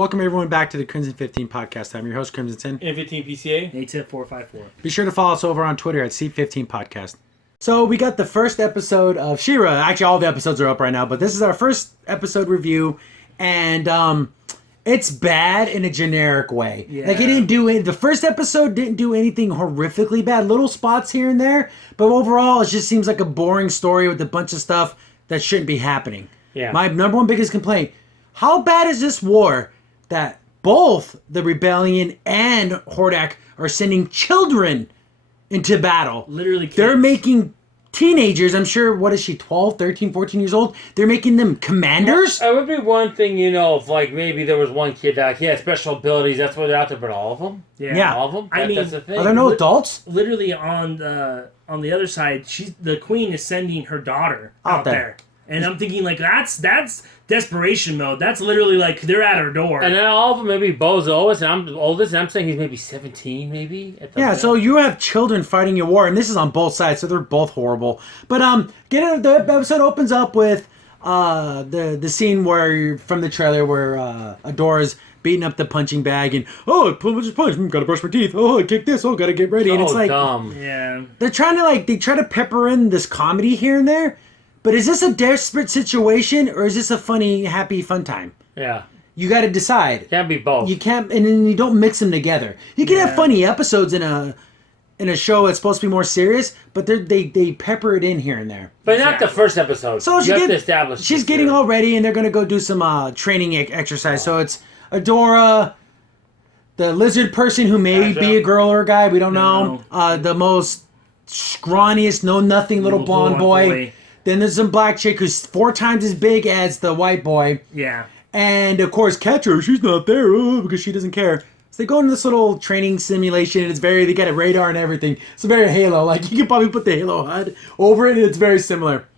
Welcome everyone back to the Crimson 15 podcast. I'm your host, Crimson 10. N15 PCA. ATIP 454. Be sure to follow us over on Twitter at C15 Podcast. So we got the first episode of She-Ra. Actually, all the episodes are up right now, but this is our first episode review, and it's bad in a generic way. Yeah. Like, it didn't do it. The first episode didn't do anything horrifically bad. Little spots here and there, but overall, it just seems like a boring story with a bunch of stuff that shouldn't be happening. Yeah. My number one biggest complaint: how bad is this war that both the rebellion and Hordak are sending children into battle? Literally kids. They're making teenagers, I'm sure, what is she, 12, 13, 14 years old? They're making them commanders? It would be one thing, if like maybe there was one kid that he had special abilities, that's why they're out there, but all of them? Yeah. All of them? I mean, That's the thing. Are there no adults? Literally on the other side, the queen is sending her daughter out there. And I'm thinking, like, that's desperation mode. That's literally like they're at her door. And then all of them, maybe Bo's the oldest, and I'm the oldest, and I'm saying he's maybe 17, maybe? Yeah, so you have children fighting your war, and this is on both sides, so they're both horrible. But the episode opens up with the scene where from the trailer where Adora's beating up the punching bag and punch, gotta brush my teeth. Oh, I kick this. Oh, gotta get ready. And it's like dumb. Yeah. they're trying to they try to pepper in this comedy here and there. But is this a desperate situation or is this a funny, happy, fun time? Yeah. You got to decide. Can't be both. You can't, and then you don't mix them together. You can have funny episodes in a show that's supposed to be more serious, but they pepper it in here and there. But not the first episode. So you have to establish she's getting all ready, and they're gonna go do some training exercise. So it's Adora, the lizard person who may be a girl or a guy, we don't know. The most scrawniest, know-nothing little blonde boy. Then there's some black chick who's 4 times as big as the white boy. Yeah. And, of course, Ketra, she's not there because she doesn't care. So they go into this little training simulation, and they got a radar and everything. It's very Halo. Like, you can probably put the Halo HUD over it, and it's very similar.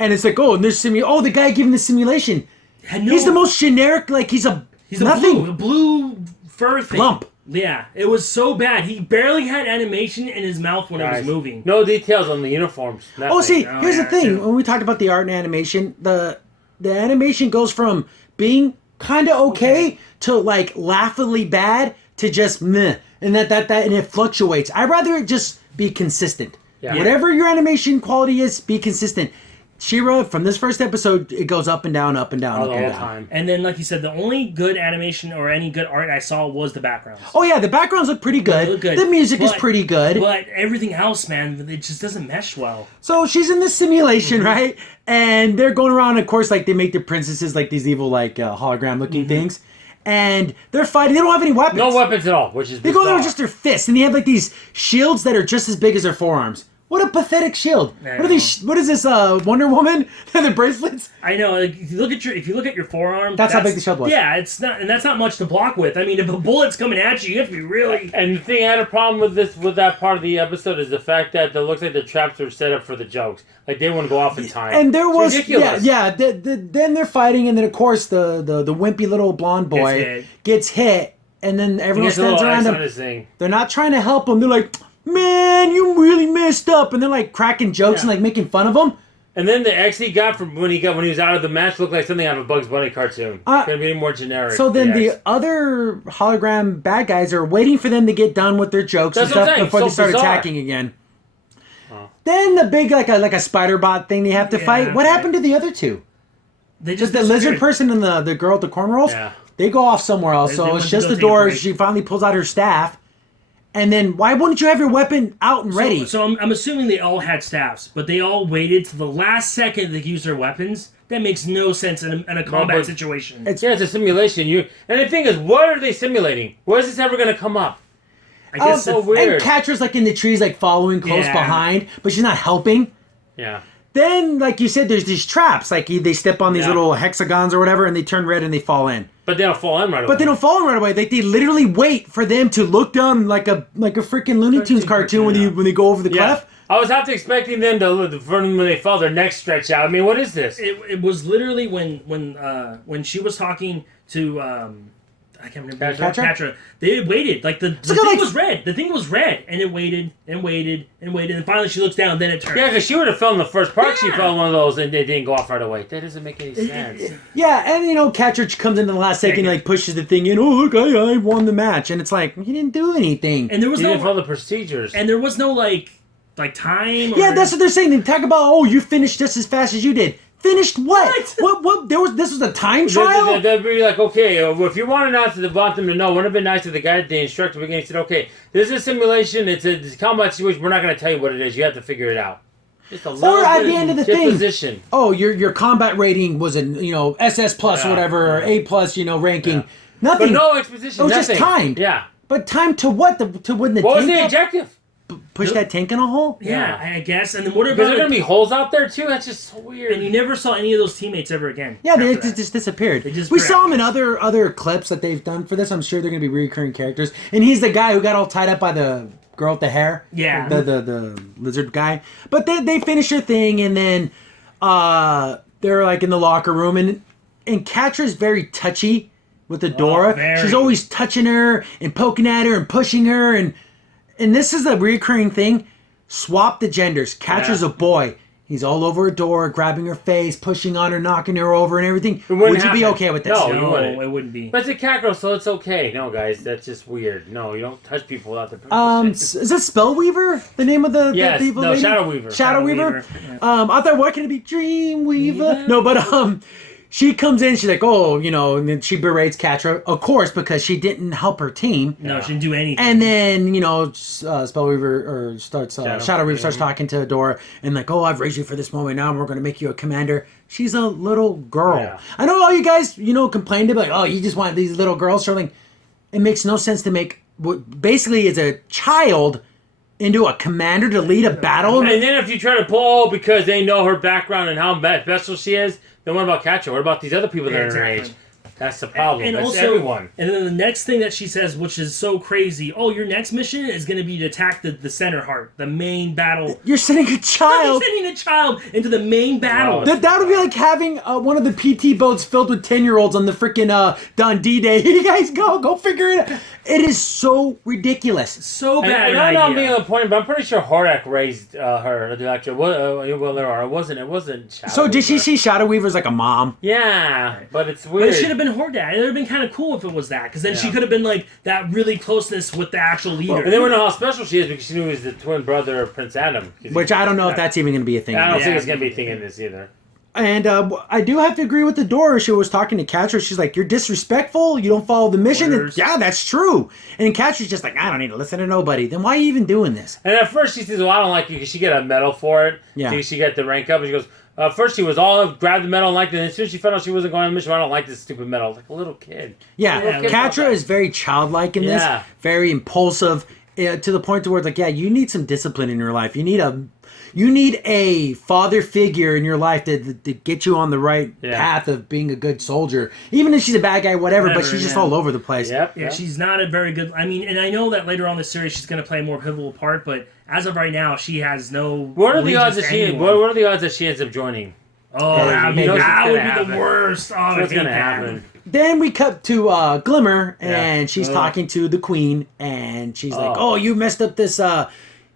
And it's like, and there's the guy giving the simulation. He's the most generic, he's nothing. A blue fur thing. Lump. Yeah, it was so bad. He barely had animation in his mouth when it was moving. No details on the uniforms. Nothing. Here's the thing. When we talked about the art and animation, the animation goes from being kind of okay to laughably bad to just meh, and that and it fluctuates. I'd rather it just be consistent. Yeah. Whatever your animation quality is, be consistent. She-Ra, from this first episode, it goes up and down, up and down, all up and the down. time. And then, like you said, the only good animation or any good art I saw was the backgrounds. Oh yeah, the backgrounds look pretty good. They look good. The music is pretty good. But everything else, man, it just doesn't mesh well. So she's in this simulation, right? And they're going around, of course, they make the princesses these evil, hologram-looking things. And they're fighting. They don't have any weapons. No weapons at all, which is They go there with just their fists, and they have these shields that are just as big as their forearms. What a pathetic shield! What are these? What is this? Wonder Woman? The bracelets? I know. If you look at your forearm, That's how big the shield was. Yeah, it's not, and that's not much to block with. I mean, if a bullet's coming at you, you have to be really. And the thing I had a problem with that part of the episode is the fact that it looks like the traps are set up for the jokes. Like they wouldn't go off in time. And there was ridiculous. Then they're fighting, and then of course the wimpy little blonde boy gets hit, and then everyone stands around him. They're not trying to help him. They're like, man, you really messed up, and they're cracking jokes and making fun of him. And then the X he got from when he was out of the match looked like something out of a Bugs Bunny cartoon. Couldn't be more generic. So then the other hologram bad guys are waiting for them to get done with their jokes and stuff before they start attacking again. Then the big a spider bot thing they have to fight. What happened to the other two? They just the lizard person and the girl with the cornrows. Yeah. They go off somewhere else. So it's just the door. She finally pulls out her staff. And then, why wouldn't you have your weapon out and ready? So I'm assuming they all had staffs, but they all waited to the last second to use their weapons. That makes no sense in a combat situation. It's a simulation. And the thing is, what are they simulating? Where is this ever going to come up? I guess so weird. And Catra's in the trees, following close behind, but she's not helping. Yeah. Then, like you said, there's these traps. They step on these little hexagons or whatever, and they turn red and they fall in. But they don't fall in right away. But they don't fall in right away. They literally wait for them to look down like a freaking Looney Tunes cartoon when they go over the cliff. I was half expecting them when they fall, their necks stretch out. I mean, what is this? It was literally when she was talking to I can't remember. Catra? Catra. They waited. Like the So thing like- was red. The thing was red, and it waited and waited and waited, and finally she looks down. Then it turned. Yeah, because she would have filmed the first part. She Yeah. filmed one of those, and it didn't go off right away. That doesn't make any sense. Yeah, and Catcher comes in the last second, like pushes the thing in. Oh, look, I won the match, and it's like you didn't do anything. And there was She didn't no. follow the procedures. And there was no like time. Yeah, or- that's what they're saying. They talk about, oh, you finished just as fast as you did. Finished what? What? This was a time trial? They'd be like, okay, if you wanted want them to know, wouldn't have been nice if the guy, the instructor, at the beginning said, okay, this is a simulation. It's a combat situation. We're not going to tell you what it is. You have to figure it out. Just a little at bit the end of the disposition. thing, oh, your combat rating was an SS plus or Yeah, whatever, or yeah. A plus, ranking. Yeah. Nothing. But no exposition. It was just nothing. timed. Yeah. But time to what? To win the What was tank the up? objective? Push that tank in a hole? Yeah, I guess. And then what Because about? there are going to be holes out there too. That's just so weird. And you never saw any of those teammates ever again. Yeah, they after that. just disappeared. They just We disappeared. saw him in other clips that they've done for this. I'm sure they're going to be recurring characters. And he's the guy who got all tied up by the girl with the hair. Yeah. The lizard guy. But they finish their thing, and then they're like in the locker room, and Catra's very touchy with Adora. very. She's always touching her and poking at her and pushing her, and this is a recurring thing. Swap the genders. Catra's Yeah. a boy. He's all over Adora, grabbing her face, pushing on her, knocking her over, and everything. It wouldn't Would you be happen. okay with this? No. you No, wouldn't. it wouldn't be. But it's a cat girl, so it's okay. No, guys, that's just weird. No, you don't touch people without their permission. Is it Spellweaver? The name of the Yes, evil no, lady? Shadow Weaver. Shadow Weaver. Yeah. I thought, what can it be? Dreamweaver? Weaver? No, but she comes in. She's like, oh, and then she berates Catra, of course, because she didn't help her team. No, she didn't do anything. And then Spellweaver starts Shadow Weaver starts Mm-hmm. talking to Adora and like, oh, I've raised you for this moment. Now we're going to make you a commander. She's a little girl. Yeah. I know all you guys complained about, like, oh, you just want these little girls. So like, it makes no sense to make what basically is a child into a commander to lead a battle. And then if you try to pull, because they know her background and how special she is, then what about Catra? What about these other people that are in her Exactly. age? That's the problem. And That's also, everyone. and then the next thing that she says, which is so crazy, oh, your next mission is going to be to attack the center heart, the main battle. You're sending a You're child. sending a child into the main battle. Wow. That would be like having one of the PT boats filled with 10-year-olds on the freaking Dundee Day. You guys go figure it out. It is so ridiculous. So And bad I know I'm idea. being on point, but I'm pretty sure Hordak raised her. The actor. Well, there are. It wasn't. Shadow So did she Weaver. see Shadow Weaver's like a mom? Yeah, but it's But weird. it should have been Hordak. It would have been kind of cool if it was that, because then she Yeah. could have been like that really closeness with the actual leader. And they wouldn't know how special she is because she knew he was the twin brother of Prince Adam. Which I don't know if that's even going to be a thing. I don't Yeah. think it's gonna be a thing in this either. And I do have to agree with Adora. She was talking to Catra. She's like, you're disrespectful. You don't follow the mission. And, Orders. yeah, that's true. And Catra's just like, I don't need to listen to nobody. Then why are you even doing this? And at first she says, "Well, I don't like you," because she got a medal for it. Yeah. So she got the rank up, and she goes. First she was all grabbed the medal and liked it, and as soon as she found out she wasn't going on the mission, I don't like this stupid medal. Like a little kid. Yeah, Yeah, Catra is very childlike in this. Yeah. Very impulsive to the point to where it's like, yeah, you need some discipline in your life. You need a father figure in your life to get you on the right Yeah. path of being a good soldier. Even if she's a bad guy, whatever, but Whatever, she's just yeah. all over the place. Yep. Yeah, yep. she's not a very good. I mean, and I know that later on in the series she's going to play a more pivotal part, but as of right now, she has no. What are the allegiance odds that to she? anyone. What are the odds that she ends up joining? Oh, Yeah, that would be, you know it's that gonna would be happen. the worst. Oh, I What's hate gonna that. happen? Then we cut to Glimmer, and Yeah. she's Ugh. talking to the queen, and she's like, Oh. "Oh, you messed up this."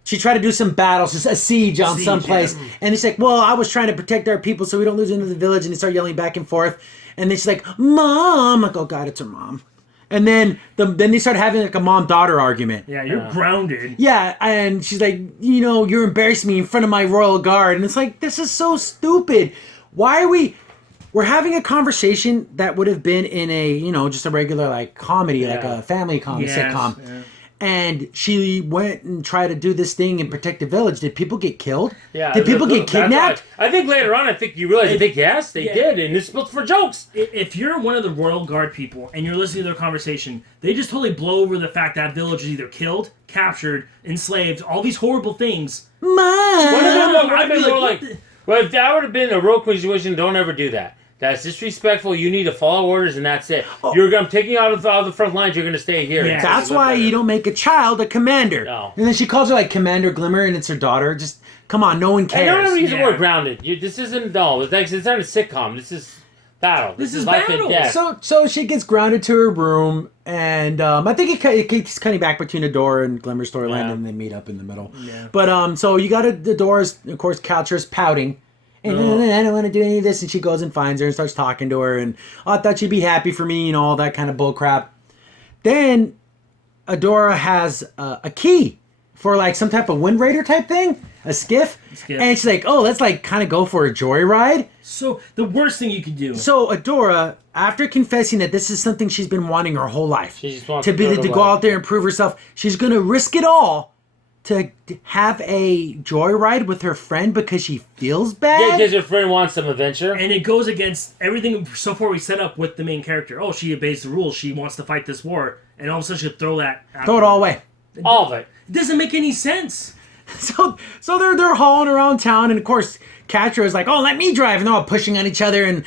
She tried to do some battles, just a siege on Siege, some place, yeah. and she's like, "Well, I was trying to protect our people so we don't lose into the village." And they start yelling back and forth, and then she's like, "Mom!" I'm like, "Oh God, it's her mom." And then then they start having like a mom-daughter argument. Yeah, you're grounded. Yeah, and she's like, you're embarrassing me in front of my royal guard. And it's like, this is so stupid. Why are we're having a conversation that would have been in a, just a regular like comedy, like Yeah. a family comedy Yes, sitcom. yeah. And she went and tried to do this thing and protect the village. Did people get killed? Yeah. Did people get that's kidnapped? why- I think later on, I think you realize. I think yes, they Yeah. did, and it's built for jokes. If you're one of the royal guard people and you're listening to their conversation, they just totally blow over the fact that village is either killed, captured, enslaved, all these horrible things. Mom! I'd be like, More what the- well, if that would have been a real queen situation, don't ever do that. That's disrespectful. You need to follow orders, and that's it. I'm taking you out of the front lines. You're going to stay here. Yeah. That's why you don't make a child a commander. No. And then she calls her like Commander Glimmer, and it's her daughter. Just, come on, no one I don't ever cares. use the Yeah. word grounded. This isn't dull. It's not a sitcom. This is battle. This is life battle. and death. So she gets grounded to her room, and I think it keeps cutting back between Adora and Glimmer's storyline, Yeah. and they meet up in the middle. Yeah. But so you got Adora's, of course, Coucher's pouting. And I don't want to do any of this, and she goes and finds her and starts talking to her, and I thought she'd be happy for me, and all that kind of bull crap. Then Adora has a key for like some type of Wind Raider type thing, a skiff, and she's like, "Oh, let's like kind of go for a joyride." So the worst thing you could do. So Adora, after confessing that this is something she's been wanting her whole life, She just wants to be go to go out there and prove herself, she's gonna risk it all to have a joyride with her friend because she feels bad. Yeah, because her friend wants some adventure. And it goes against everything so far we set up with the main character. Oh, she obeys the rules. She wants to fight this war. And all of a sudden she'll throw that out. Throw it all away. All of it. It doesn't make any sense. So they're hauling around town, and of course Catra is like, "Oh, let me drive," and they're all pushing on each other, and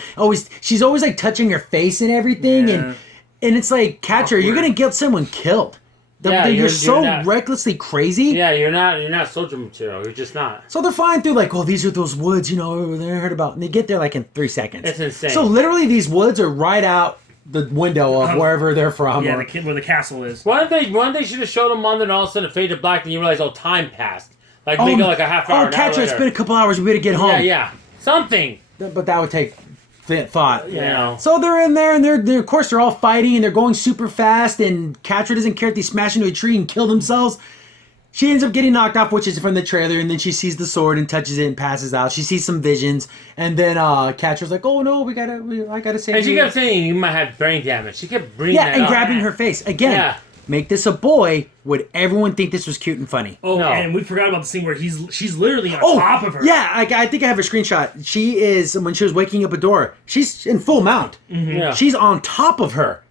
she's always like touching her face and everything, Yeah. and it's like, Catra, you're gonna get someone killed. Yeah, you're you're so not. recklessly crazy. Yeah, you're not soldier material. You're just not. So they're flying through like, "Oh, these are those woods, you know, they heard about," and they get there like in 3 seconds. It's insane. So literally, these woods are right out the window of wherever they're from. Yeah, or- the kid where the castle is. One they should have showed them on, then all of a sudden it faded to black, and you realize, oh, time passed. Like make it like a half hour. Oh, Catra, it's been a couple hours. We better get home. Yeah, something. But that would take thought. You know. So they're in there, and they're of course they're all fighting, and they're going super fast. And Catra doesn't care if they smash into a tree and kill themselves. She ends up getting knocked off, which is from the trailer, and then she sees the sword and touches it and passes out. She sees some visions, and then Catra's like, "Oh no, I gotta save you." And she kept saying you might have brain damage. She kept bringing yeah, that and up. grabbing her face again. Yeah. Make this a boy. Would everyone think this was cute and funny? Oh, No. and we forgot about the scene where she's literally on top of her. Yeah, I think I have a screenshot. She is, when she was waking up Adora, she's in full mount. Yeah. She's on top of her.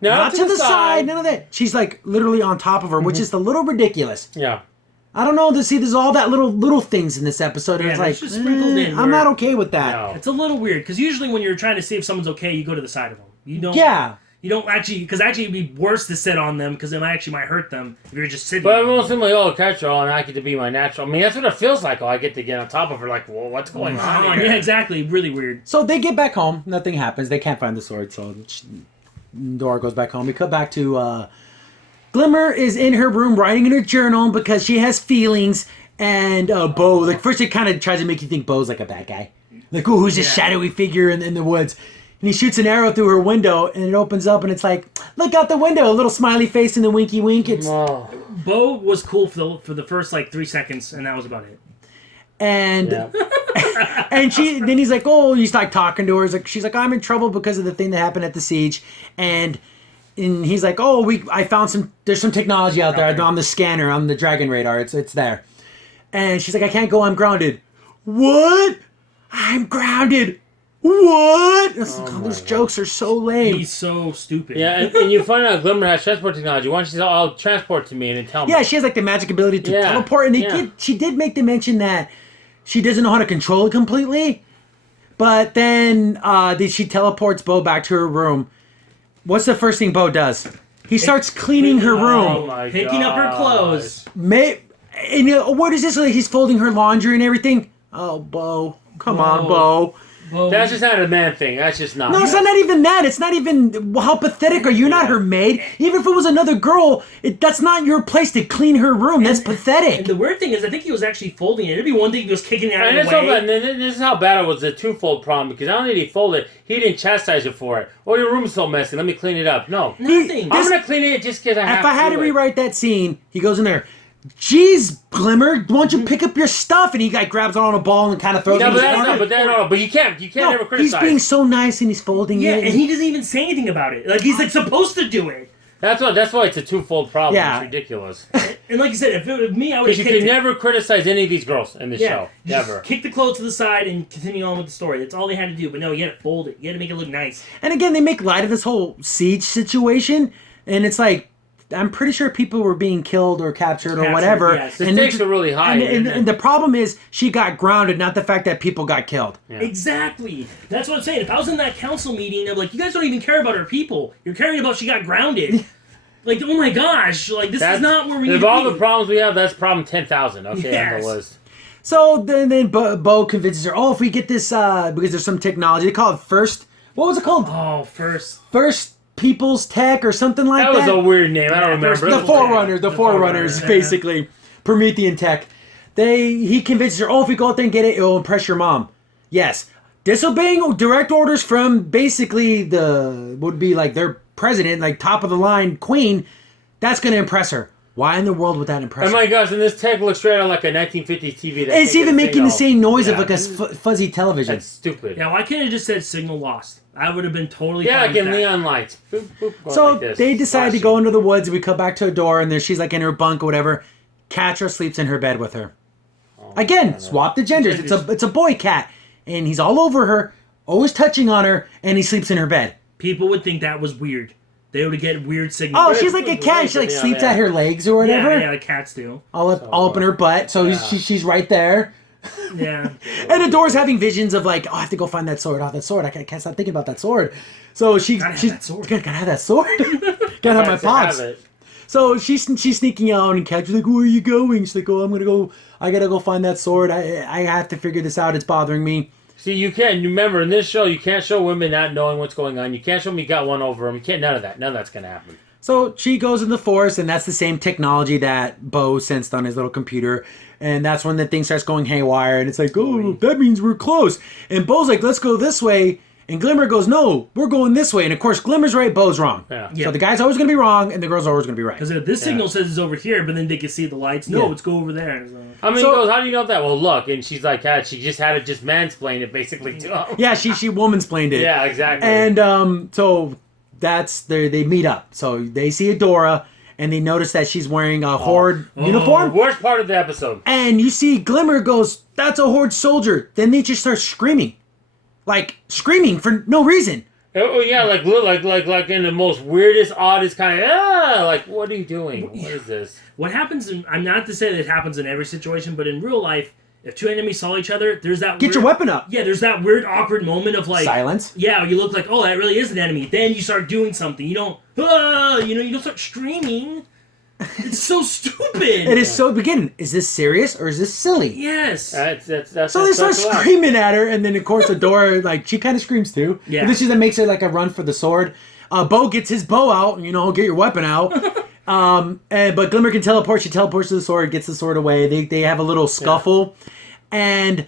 No, Not to the side, none of that. She's like literally on top of her, which is a little ridiculous. Yeah. I don't know. There's all that little things in this episode, and Yeah, it's that's like just sprinkled in I'm where- not okay with that. No. It's a little weird because usually when you're trying to see if someone's okay, you go to the side of them. You don't. Yeah. You don't actually, because actually it'd be worse to sit on them because it might hurt them if you're just sitting. But on everyone's them. like, oh, Catra, and I get to be my natural. I mean, that's what it feels like. Oh, I get to get on top of her. Like, whoa, what's going on here? Yeah, exactly. Really weird. So they get back home. Nothing happens. They can't find the sword. So Dora goes back home. We cut back to Glimmer is in her room writing in her journal because she has feelings. And Bo, like first it kind of tries to make you think Bo's like a bad guy. Like, oh, who's this shadowy figure in the woods? And he shoots an arrow through her window, and it opens up, and it's like, look out the window, a little smiley face and the winky wink. It's Oh, Bo was cool for the first like 3 seconds, and that was about it. and yeah. and then he's like, oh, he's like talking to her. She's like, I'm in trouble because of the thing that happened at the siege, and he's like, oh, I found there's some technology out there on the scanner, on the Dragon radar. It's there, and she's like, I can't go, I'm grounded. What? I'm grounded. What? Those jokes are so lame. He's so stupid. Yeah, and you find out Glimmer has transport technology. Why don't you say, oh, I'll transport to me and then tell me. Yeah, she has like the magic ability to Yeah, teleport, and yeah. she did make the mention that she doesn't know how to control it completely. But then she teleports Bo back to her room. What's the first thing Bo does? He starts cleaning her Oh room. my Picking up her God. clothes. What is this? Like he's folding her laundry and everything. Oh, Bo, come on, Bo. Bo, That's just not a man thing. That's just not. No, it's not even that. It's not even how pathetic are you? You're not her maid. Even if it was another girl, that's not your place to clean her room. That's pathetic. And the weird thing is, I think he was actually folding it. It'd be one thing if he was kicking it out And of this, the how bad, way. and this is how bad it was, a twofold problem, because not only did he fold it, he didn't chastise her for it. Oh, your room's so messy, let me clean it up. No. Nothing. I'm going to clean it just because I have If to. I had to do it. rewrite that scene, he goes in there. Jeez, Glimmer, why don't you pick up your stuff? And he like grabs it on a ball and kind of throws No, it but in his that's corner. not, but you can't ever No, criticize. he's being so nice and he's folding Yeah, it. and he doesn't even say anything about it. Like he's like supposed to do it. That's why it's a twofold problem. Yeah. It's ridiculous. And like you said, if it was me, I would Because have you kicked can it. never criticize any of these girls in the show. just Never. kick the clothes to the side and continue on with the story. That's all they had to do. But no, you had to fold it. You had to make it look nice. And again, they make light of this whole siege situation, and it's like, I'm pretty sure people were being killed or captured or whatever. yes. The And stakes they're- are really high. And the problem is, she got grounded, not the fact that people got killed. Yeah. Exactly. That's what I'm saying. If I was in that council meeting, I'm like, you guys don't even care about our people. You're caring about she got grounded. Like, oh my gosh. Like, this is not where we need Of to all be. the problems we have, that's problem 10,000. Okay, on Yes. the list. So then Bo convinces her, oh, if we get this, because there's some technology, they call it first What was it called? Oh, first. First People's Tech or something like That that. was a weird name. I don't Yeah, remember. first The People's Forerunners. The The Forerunners, Forerunner, basically. Promethean Tech. He convinces her, if we go out there and get it, it'll impress your mom. Yes. Disobeying direct orders from basically would be like their president, like top of the line queen, that's going to impress her. Why in the world would that impress Oh her? my gosh! And this tech looks straight out like a 1950s TV. That's It's even making the same noise of Yeah. like a fuzzy television. That's stupid. Yeah, why can't it just said signal lost? I would have been totally Yeah, fine like with in that. neon lights. Boop, boop, going So like this. they decide to Flashing. go into the woods. We come back to a door, and then she's like in her bunk or whatever. Catra sleeps in her bed with her. Again, swap the genders. It's a boy cat, and he's all over her, always touching on her, and he sleeps in her bed. People would think that was weird. They would get weird signals. Oh, she's like a cat. She like Yeah, sleeps yeah. at her legs or whatever, yeah, like cats do. all up in her butt. So Yeah. she's right there. Yeah. And Adora's having visions of like, I have to go find that sword. Oh, that sword! I can't stop thinking about that sword. So she's Gotta have she's that sword. gotta have that sword. gotta have my Guys that have pops. it. So she's sneaking out, and Catra's like, "Where are you going?" She's like, "Oh, I'm gonna go. I gotta go find that sword. I have to figure this out. It's bothering me." See, you can't. Remember, in this show, you can't show women not knowing what's going on. You can't show them you got one over them. You can't. None of that. None of that's gonna happen. So she goes in the forest, and that's the same technology that Bo sensed on his little computer. And that's when the thing starts going haywire, and it's like, oh, that means we're close. And Bo's like, let's go this way. And Glimmer goes, no, we're going this way. And of course, Glimmer's right, Bo's wrong. Yeah. Yeah. So the guy's always going to be wrong, and the girl's always going to be right. Because this signal says it's over here, but then they can see the lights. No, Yeah. let's go over there. So, I mean, So- he goes, how do you know that? Well, look, and she's like, she just had to just mansplain it basically to him. Yeah, she woman's-plained it. Yeah, exactly. And so that's they meet up. So they see Adora, and they notice that she's wearing a Horde uniform. Worst part of the episode. And you see Glimmer goes, that's a Horde soldier. Then they just start screaming. Like, screaming for no reason. Oh yeah, like in the most weirdest, oddest kind of like, what are you doing? What is this? what happens I'm not to say that it happens in every situation, but in real life, if two enemies saw each other, there's that Get your weapon up. Yeah, there's that weird, awkward moment of like Silence. Yeah, you look like, oh, that really is an enemy. Then you start doing something. You don't, you don't start screaming. It's so stupid. It is so beginning. Is this serious or is this silly? Yes. That's So they start screaming at her, and then of course Adora, like, she kind of screams too. Yeah. But then she then makes it like a run for the sword. Bo gets his bow out, get your weapon out. But Glimmer can teleport. She teleports to the sword, gets the sword away. They have a little scuffle, and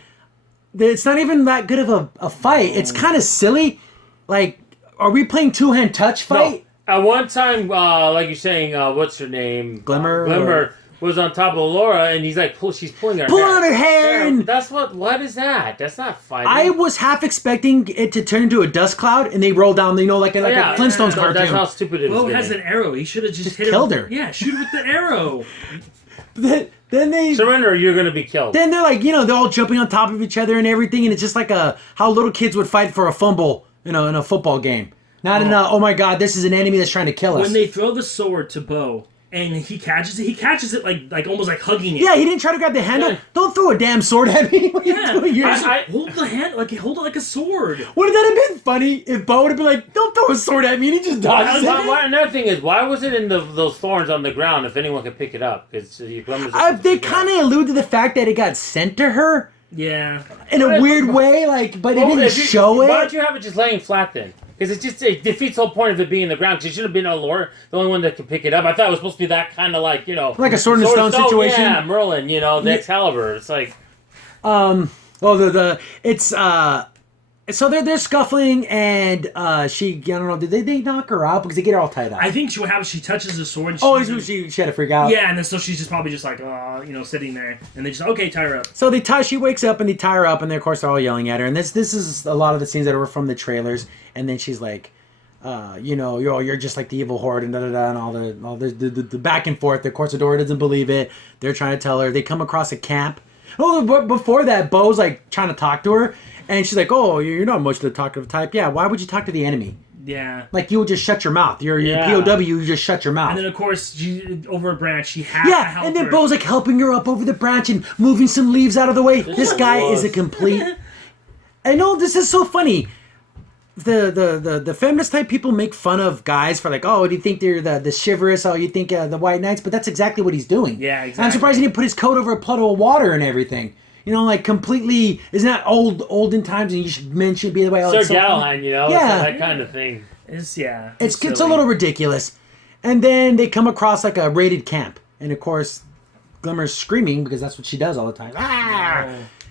it's not even that good of a fight. It's kind of silly. Like, are we playing two-hand touch fight? No. At one time, like you're saying, what's her name? Glimmer? Glimmer was on top of Laura, and he's like, she's pulling her Pulling hair. out her hair, Yeah, and that's what is that? That's not fighting. I was half expecting it to turn into a dust cloud, and they roll down, like a Flintstones so cartoon. That's how stupid it is. Bo has an arrow. He should have just hit killed her. Yeah, shoot her with the arrow. Then they Surrender, or you're gonna be killed. Then they're like, they're all jumping on top of each other and everything, and it's just like how little kids would fight for a fumble, in a football game. Not in oh my god, this is an enemy that's trying to kill us. When they throw the sword to Bo and he catches it like almost like hugging it. Yeah, he didn't try to grab the handle. Yeah. Don't throw a damn sword at me. What are you Yeah. doing? You're- Hold the hand hold it like a sword. Wouldn't that have been funny if Bo would have been like, don't throw a sword at me, and he just dodges it? Another thing is, why was it in those thorns on the ground if anyone could pick it up? Because They kind of allude to the fact that it got sent to her Yeah. in a weird way, but it didn't show Why it. don't you have it just laying flat then? Because it defeats the whole point of it being in the ground. Because it should have been Allure, the only one that could pick it up. I thought it was supposed to be that kind of like, Like a Sword and Stone situation? Yeah, Merlin, the Excalibur. It's like, Well, it's so they're scuffling, and she, I don't know, did they knock her out because they get her all tied up? I think what happens, she touches the sword. And Oh, she's she had to freak out. yeah, and then so she's just probably just like, sitting there, and they just okay, tie her up. So she wakes up and they tie her up, and of course they're all yelling at her. And this is a lot of the scenes that were from the trailers. And then she's like, you're just like the evil horde, and and all the back and forth. Of course, Adora doesn't believe it. They're trying to tell her. They come across a camp. Oh, but before that, Bo's like trying to talk to her, and she's like, "Oh, you're not much of the talkative type. Yeah, why would you talk to the enemy? Yeah. Like you would just shut your mouth. You're Yeah. POW. You just shut your mouth." And then of course over a branch, she has to Yeah, help and then her. Bo's like helping her up over the branch and moving some leaves out of the way. This guy is a complete. I know this is so funny. The feminist type people make fun of guys for like, oh, do you think they're the chivalrous? Oh, you think the white knights? But that's exactly what he's doing. Yeah, And I'm exactly. surprised he didn't put his coat over a puddle of water and everything. like completely isn't that olden times and men should be the way. Sir Galahad, Yeah. that kind of thing. It's It's a silly. little ridiculous. And then they come across like a raided camp, and of course, Glimmer's screaming because that's what she does all the time. Ah!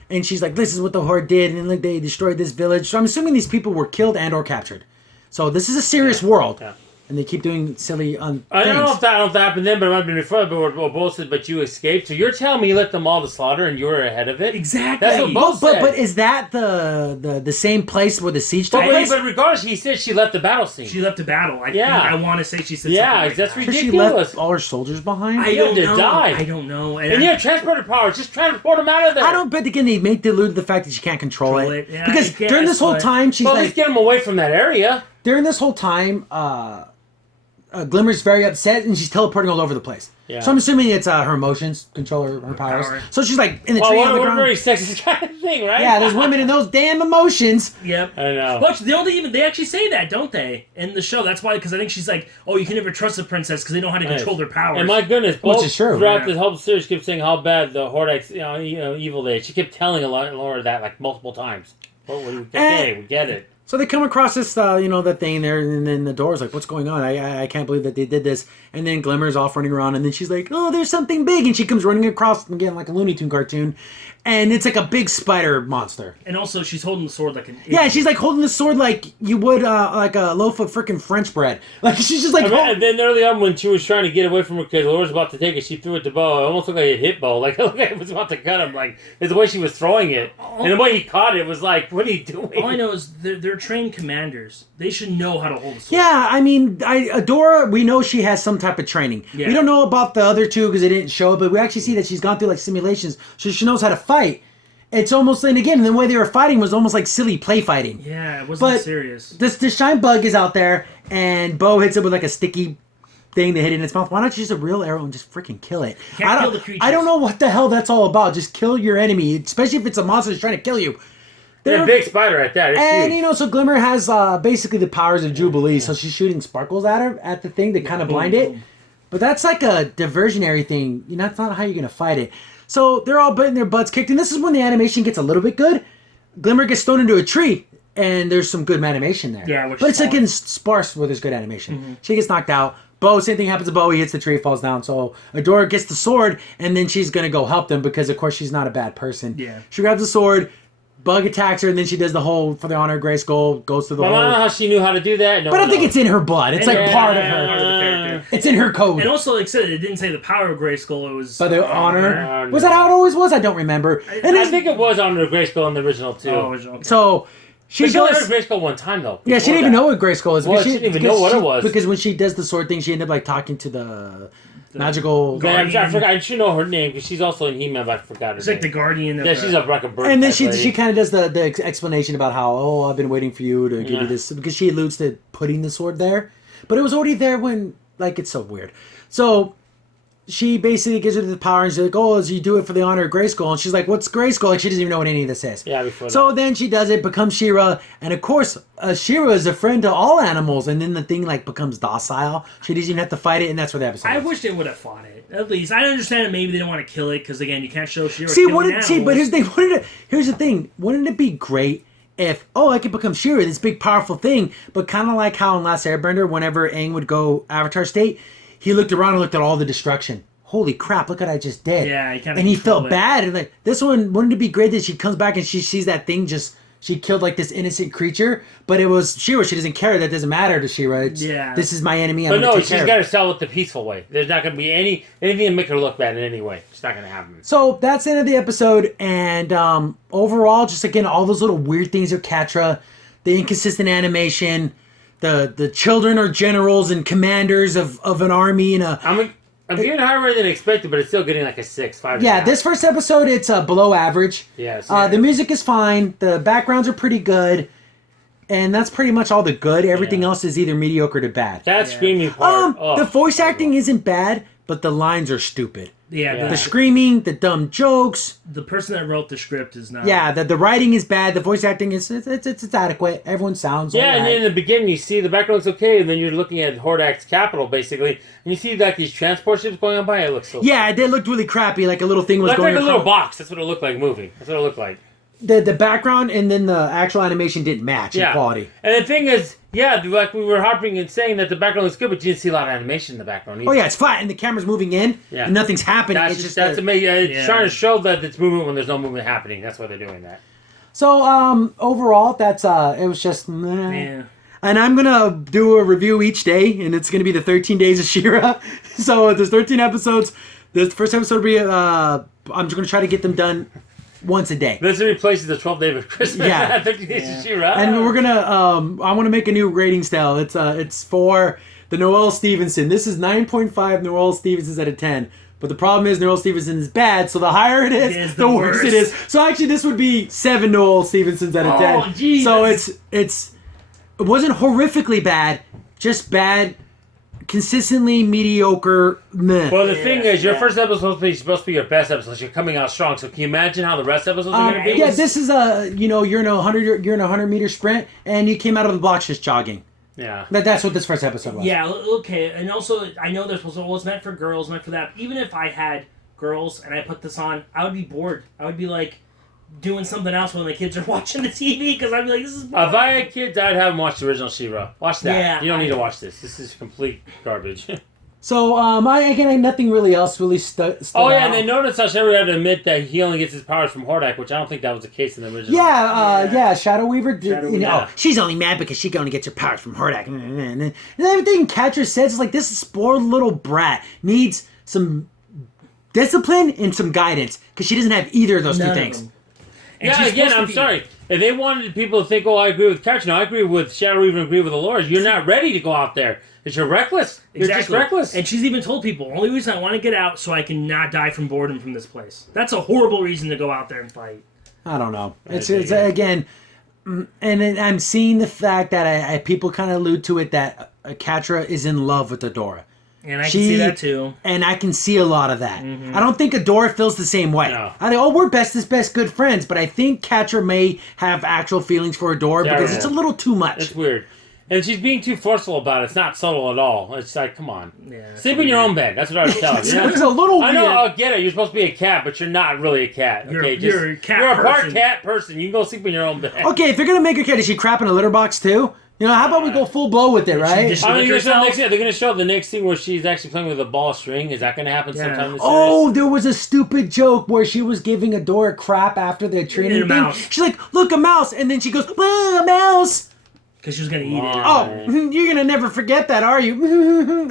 And she's like, "This is what the Horde did," and like they destroyed this village. So I'm assuming these people were killed and or captured. So this is a serious world. Yeah. And they keep doing silly I don't know if that happened then, but it might have been before. But we're both said, but you escaped. So you're telling me you let them all to slaughter and you were ahead of it? Exactly. That's what both said. But is that the same place where the siege took place? But regardless, he said she left the battle scene. She left the battle. I want to say she said Yeah, something like that's that. So she ridiculous. left all her soldiers behind? I You don't had to know. die. I don't know. And you have transporter powers. Just transport them out of there. I don't, but again, they make the allude to the fact that she can't control it. Yeah, because I guess, during this whole but- time, she's Well, at least like, get them away from that area. during this whole time, Glimmer's very upset and she's teleporting all over the place. Yeah. So I'm assuming it's her emotions control her powers. power. So she's like in the Well, tree what on the a ground. very sexist kind of thing, right? Yeah, there's women in those damn emotions. Yep. I know. But they actually say that, don't they, in the show? That's why, because I think she's like, oh, you can never trust a princess because they know how to control their powers. And my goodness, Which both is true, throughout yeah. this whole series kept saying how bad the Hordex, evil they. She kept telling Laura that like multiple times. Okay, we get it. So they come across this, that thing there, and then the door's like, "What's going on? I can't believe that they did this." And then Glimmer's off running around, and then she's like, "Oh, there's something big," and she comes running across again like a Looney Tune cartoon, and it's like a big spider monster. And also, she's holding the sword like an Yeah, she's like holding the sword like you would like a loaf of freaking French bread. Like she's just like, And then early on when she was trying to get away from her because Laura's about to take it, she threw it to Bo. It almost looked like a hit Bo. Like it was about to cut him. Like it's the way she was throwing it. And the way he caught it was like, what are you doing? All I know is they're trained commanders. They should know how to hold a sword. yeah. I mean, Adora, we know she has some type of training. Yeah. We don't know about the other two because they didn't show it, but we actually see that she's gone through like simulations, so she knows how to fight. It's almost, and again, the way they were fighting was almost like silly play fighting. Yeah, it wasn't But serious. The shine bug is out there, and Bo hits it with like a sticky thing that hit it in its mouth. Why not use a real arrow and just freaking kill it? Can't kill the creatures. I don't know what the hell that's all about. Just kill your enemy, especially if it's a monster that's trying to kill you. They're a big spider at that. It's And huge. so Glimmer has basically the powers of Jubilee, so she's shooting sparkles at her at the thing to kind of blind it. boom. But that's like a diversionary thing. That's not how you're gonna fight it. So they're all getting their butts kicked, and this is when the animation gets a little bit good. Glimmer gets thrown into a tree, and there's some good animation there. Yeah, which but is it's like fine. getting sparse where there's good animation. She gets knocked out. Bo, same thing happens to Bo. He hits the tree, falls down. So Adora gets the sword, and then she's gonna go help them because, of course, she's not a bad person. Yeah. She grabs the sword. Bug attacks her, and then she does the whole for the honor of Grayskull. Goes through the Well, I don't know whole. how she knew how to do that. No But I one think knows. it's in her blood. It's like Yeah. part of Part of the her. character. It's in her code. And also, like I said, it didn't say the power of Grayskull. It was By the honor. honor. Was that how it always was? I don't remember. And I then, think it was on the Grayskull in the original too. Oh, okay. so she But she only goes. heard Grayskull one time though. Yeah, she didn't even know what Grayskull is. Well, because she didn't even know what it was. Because when she does the sword thing, she ended up like talking to the magical. Man, I Guardian. forgot. I should know her name because she's also in He-Man, but I forgot her It's like the name. guardian of Yeah, the... she's like a bird. And then type she lady. kind of does the explanation about how I've been waiting for you to give Yeah. you this because she alludes to putting the sword there, but it was already there when it's so weird. So she basically gives her the power and she's like, "Oh, you do it for the honor of Grayskull," and she's like, "What's Grayskull?" Like she doesn't even know what any of this is. Yeah, before So that. then she does it, becomes She-Ra, and of course, She-Ra is a friend to all animals, and then the thing like becomes docile. She doesn't even have to fight it, and that's where the episode. I ends. wish they would have fought it. At least I understand that maybe they don't want to kill it because again, you can't show She-Ra See, killing animals. but here's the thing. Wouldn't it be great if I could become She-Ra, this big powerful thing, but kind of like how in Last Airbender, whenever Aang would go Avatar state, he looked around and looked at all the destruction. Holy crap! Look what I just did. Yeah, he kinda and he control felt it. bad. And like this one, wouldn't it be great that she comes back and she sees that thing just. She killed like this innocent creature, but it was She-Ra. She doesn't care. That doesn't matter to She-Ra. Yeah. This is my enemy. I'm But gonna no, take she's care of got it. to sell it the peaceful way. There's not going to be anything to make her look bad in any way. It's not going to happen. So that's the end of the episode, and overall, just again, all those little weird things of Catra, the inconsistent animation, the children are generals and commanders of an army, and I'm getting higher rated than expected, but it's still getting like a 6, 5. yeah, this first episode it's below average. Yes. The music is fine, the backgrounds are pretty good, and that's pretty much all the good. Everything Yeah. else is either mediocre to bad. that screaming part. The voice acting isn't bad, but the lines are stupid. Yeah, The screaming, the dumb jokes. the person that wrote the script is not. Yeah, the writing is bad. The voice acting is it's adequate. Everyone sounds Yeah, all and right. then in the beginning, you see the background looks okay, and then you're looking at Hordak's capital, basically, and you see like these transport ships going on by. It looks so. Yeah, it looked really crappy. Like a little thing was Looked going like a little across. box. That's what it looked like moving. That's what it looked like. The background and then the actual animation didn't match in quality. And the thing is, yeah, like we were harping and saying that the background looks good, but you didn't see a lot of animation in the background either. Oh yeah, it's flat and the camera's moving in and nothing's happening. That's it's just that's a- amazing. It's trying to show that it's movement when there's no movement happening. That's why they're doing that. So overall, that's it was just. Yeah. And I'm gonna do a review each day, and it's gonna be the 13 days of She-Ra. So there's 13 episodes. The first episode will be I'm just gonna try to get them done once a day. This replaces the 12 Days of Christmas. Yeah. 50 Days of She-Ra. And we're gonna I want to make a new rating style. It's for the Noelle Stevenson. This is 9.5 Noelle Stevensons out of 10. But the problem is Noelle Stevenson is bad, so the higher it is, the worse it is. So actually, this would be 7 Noelle Stevensons out of 10. Oh, Jesus. So it wasn't horrifically bad, just bad, consistently mediocre. Meh. Well, the thing is, your yeah. first episode is supposed to be your best episode. You're coming out strong. So can you imagine how the rest of episodes are going to be? Yeah, this is you're in a 100 meter sprint, and you came out of the blocks just jogging. Yeah. That's what this first episode was. Yeah, okay. And also, I know they're supposed to, well, it's meant for girls, meant for that. Even if I had girls and I put this on, I would be bored. I would be like doing something else when the kids are watching the TV because I'd be like, this is boring. If I had kids, I'd have them watch the original She-Ra. Watch that. Yeah, You don't need to watch this. This is complete garbage. So I nothing really else really stood Oh, yeah, out. and they noticed how Sherry had to admit that he only gets his powers from Hordak, which I don't think that was the case in the original. Shadow Weaver. Shadow Weaver. Oh, she's only mad because she can only get your powers from Hordak. And everything Catcher says is like, this spoiled little brat needs some discipline and some guidance because she doesn't have either of those None two of things. them. And Yeah, she's again, supposed to I'm be- sorry. If they wanted people to think, oh, I agree with Catcher, no, I agree with Shadow Weaver and agree with the Lord. You're not ready to go out there. Because you're reckless. You're just reckless. And she's even told people, only reason I want to get out so I can not die from boredom from this place. That's a horrible reason to go out there and fight. I don't know. It's again, and I'm seeing the fact that I people kind of allude to it that Catra is in love with Adora. And I can see that too. And I can see a lot of that. I don't think Adora feels the same way. No. I think, we're best good friends, but I think Catra may have actual feelings for Adora because it's a little too much. It's weird. And she's being too forceful about it. It's not subtle at all. It's like, come on. Yeah, Sleep in your own bed. That's what I was telling you. It's a little I weird. know, I get it. You're supposed to be a cat, but you're not really a cat. Okay, You're a cat You're a part person. cat person. You can go sleep in your own bed. Okay, if you're gonna make her cat, is she crap in a litter box too? You know, how about we go full blow with it, right? Does she I mean, lick they're herself? going to show the next scene where she's actually playing with a ball of string. Is that going to happen sometime this Oh, series? there was a stupid joke where she was giving Adora crap after the training a thing. mouse. She's like, "Look, a mouse," and then she goes, "Well, a mouse." Because she was going to eat it. Oh, you're gonna never forget that, are you?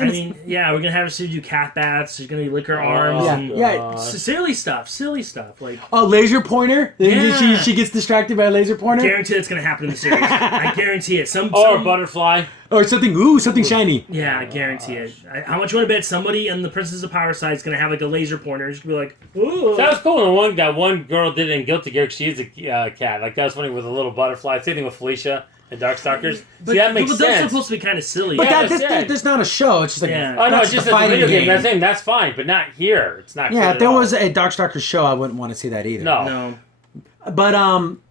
I mean, yeah, we're going to have her do cat baths. She's going to lick her arms. Yeah, and yeah. Silly stuff. Like, A laser pointer. Then Yeah. she gets distracted by a laser pointer, guarantee that's going to happen in the series. I guarantee it. Or a butterfly. or something. Ooh, something shiny. Yeah, I guarantee it. How much you want to bet somebody on the Princess of Power side is going to have like a laser pointer? She's going to be like, ooh. That was cool. And that one girl did it in Guilty Gear 'cause she is a cat. Like, that was funny with a little butterfly. Same thing with Felicia and Darkstalkers. See, that makes but those are sense. supposed to be kind of silly. But Yeah, that's not a show. It's just like Yeah. Oh, no, that's it's just the a fighting video game. game. That's fine, but not here. It's not Yeah, good if there at all. was a Darkstalkers show, I wouldn't want to see that either. No. No. But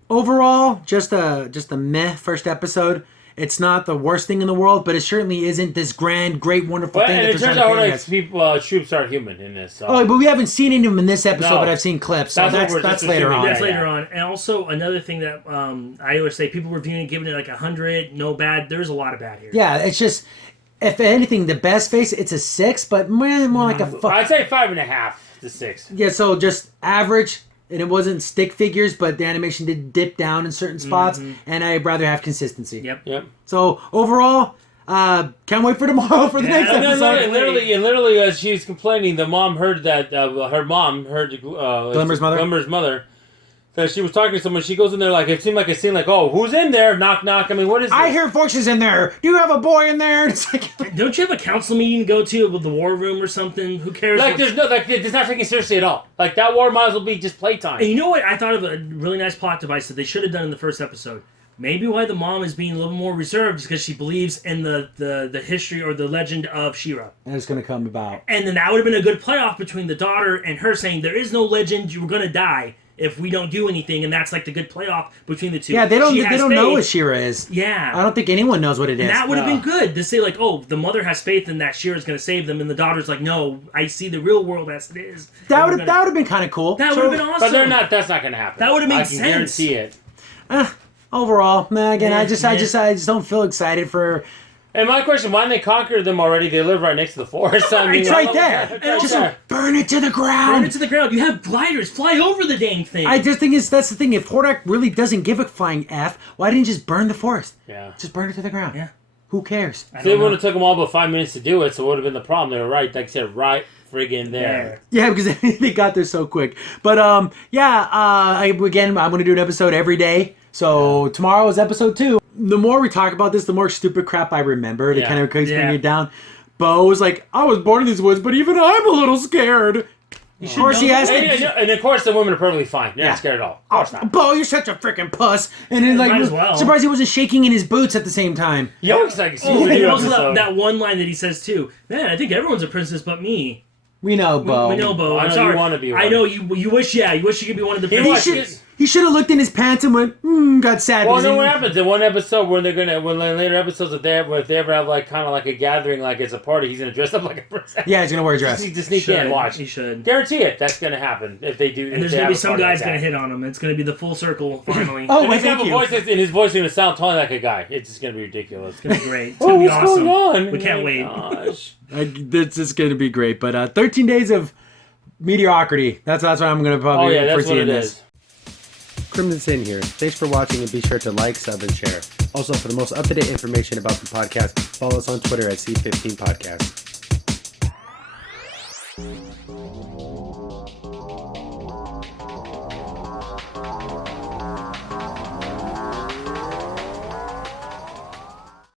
overall, just a meh first episode. It's not the worst thing in the world, but it certainly isn't this grand, great, wonderful But, thing and that it they're turns trying to out paint like us. people, troops are human in this. So. Oh, but we haven't seen any of them in this episode, No. but I've seen clips. So That's what that's we're that's just later assuming. on. That's Yeah, later on. And also, another thing that I always say, people reviewing it, giving it like 100, no bad. There's a lot of bad here. Yeah, it's just, if anything, the best face, it's a 6, but more like a I'd say 5.5 to 6. Yeah, so just average, and it wasn't stick figures, but the animation did dip down in certain spots, and I'd rather have consistency. Yep. So overall, can't wait for tomorrow for the Yeah, next and then episode. Literally, as she's complaining, the mom heard that her mom heard Glimmer's mother? Glimmer's mother. That she was talking to someone. She goes in there like it seemed like a scene like, oh, who's in there? Knock knock. I mean, what is this? I hear voices in there. Do you have a boy in there? It's like, Don't you have a council meeting to go to with the war room or something? Who cares? Like there's no like it's not taken seriously at all. Like that war might as well be just playtime. And you know what? I thought of a really nice plot device that they should have done in the first episode. maybe why the mom is being a little more reserved is because she believes in the history or the legend of She-Ra. And it's going to come about. And then that would have been a good playoff between the daughter and her saying, there is no legend, you're going to die if we don't do anything. And that's like the good playoff between the two. Yeah, they don't know what faith. She-Ra is. Yeah. I don't think anyone knows what it is. And that would have been good to say, like, oh, the mother has faith in that She-Ra's going to save them, and the daughter's like, no, I see the real world as it is. That would have been kind of cool. That would have been awesome. But they're not. That's not going to happen. That would have made I sense. can guarantee it. Overall, man, again, I just don't feel excited for. And my question: why didn't they conquer them already? They live right next to the forest. I mean, It's right there. Just burn it to the ground. Burn it to the ground. You have gliders fly over the dang thing. I just think that's the thing. If Hordak really doesn't give a flying F, why didn't you just burn the forest? Yeah. Just burn it to the ground. Yeah. Who cares? They would have took them all but 5 minutes to do it, so it would have been the problem. They were right, like I said, right friggin' there. Yeah, because they got there so quick. But again, I'm gonna do an episode every day. So tomorrow is episode 2. The more we talk about this, the more stupid crap I remember. It kind of keeps bringing it down. Bo was like, I was born in these woods, but even I'm a little scared. Of course he has And of course the women are perfectly fine. They're not scared at all. Of course not. Bo, you're such a freaking puss. And then Might as well. surprised he wasn't shaking in his boots at the same time. Yikes, like, Oh, and also that one line that he says too. Man, I think everyone's a princess but me. We know, Bo. We know, Bo. I I'm know sorry. you wanna be one. I know you wish. Yeah, you wish you could be one of the princes. He should have looked in his pants and went, got sad. Well, because no, he- what happens in one episode when in later episodes if they ever have like kind of like a gathering, like it's a party, he's gonna dress up like a princess. Yeah, he's gonna wear a dress. Just sneak in and watch. He should. Guarantee it. That's gonna happen if they do. And there's gonna be some guy's gonna hit on him. It's gonna be the full circle finally. Oh, And wait, he's gonna thank have a you. voice, and his voice is gonna sound totally like a guy. It's just gonna be ridiculous. It's gonna be great. It's Oh, gonna be what's awesome. going on? We can't wait. Gosh. This is going to be great. But 13 days of mediocrity. That's what I'm going to Oh probably yeah, that's foresee what in it this. is. Crimson Sin here. Thanks for watching and be sure to like, sub, and share. Also, for the most up-to-date information about the podcast, follow us on Twitter at C15 Podcast.